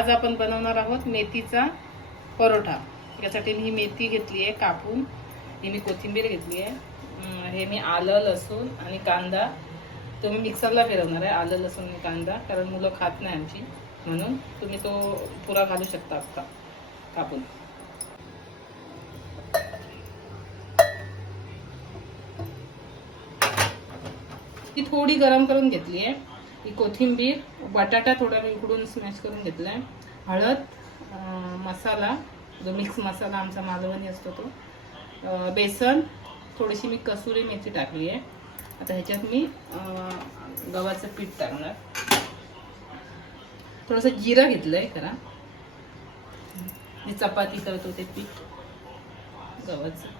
आज आपण बनवणार आहोत मेथीचा परोठा। यासाठी मी ही मेथी घेतली आहे कापून, ही मी कोथिंबीर घेतली आहे, हे मी आलं लसूण आणि कांदा तो मी मिक्सरला फिरवणार आहे। आलं लसूण आणि कांदा, कारण मुलं खात नाही आमची, म्हणून तुम्ही तो पुरा घालू शकता अख्खा कापून। ती थोडी गरम करून घेतली आहे। ही कोथिंबीर, बटाटा थोडा मी उकडून स्मॅश करून घेतलाय, हळद, मसाला जो मिक्स मसाला आमचा मालवणी असतो तो, बेसन, थोडीशी मी कसुरी मेथी टाकली आहे। आता ह्याच्यात मी गव्हाचं पीठ टाकणार, थोडंसं जिरा घेतलंय करा, मी चपाती करतो ते पीठ गव्हाचं।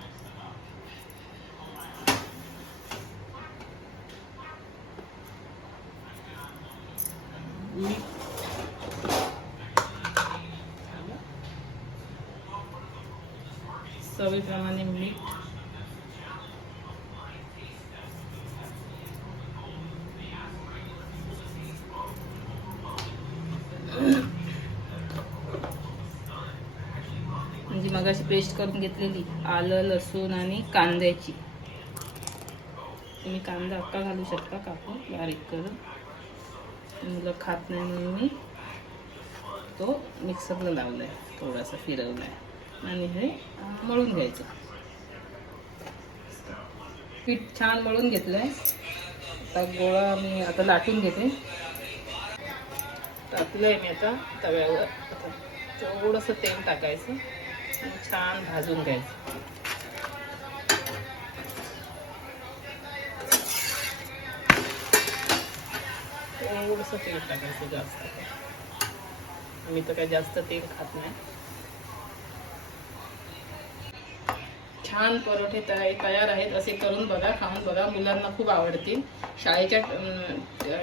चवीप्रमाणे मीठ, म्हणजे मगाशी पेस्ट करून घेतलेली आलं लसूण आणि कांद्याची। तुम्ही कांदा अक्का घालू शकता कापून बारीक करून, मुलं खात नाही म्हणून मी तो मिक्सरला लावलाय, थोडासा फिरवलाय आणि हे मळून घ्यायचं। पीठ छान मळून घेतलंय, आता गोळा मी आता लाटून घेते। टाकलंय मी आता तव्यावर, थोडंसं तेल टाकायचं आणि छान भाजून घ्यायचं। थोडंसं तेल टाकायचं, जास्त मी तर काही जास्त तेल खात नाही। छान परोठे तयार आहेत, असे करून बघा, खाऊन बघा, मुलांना खूप आवडतील। शाळेच्या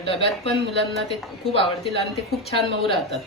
डब्यात पण मुलांना ते खूप आवडतील आणि ते खूप छान मऊ राहतात।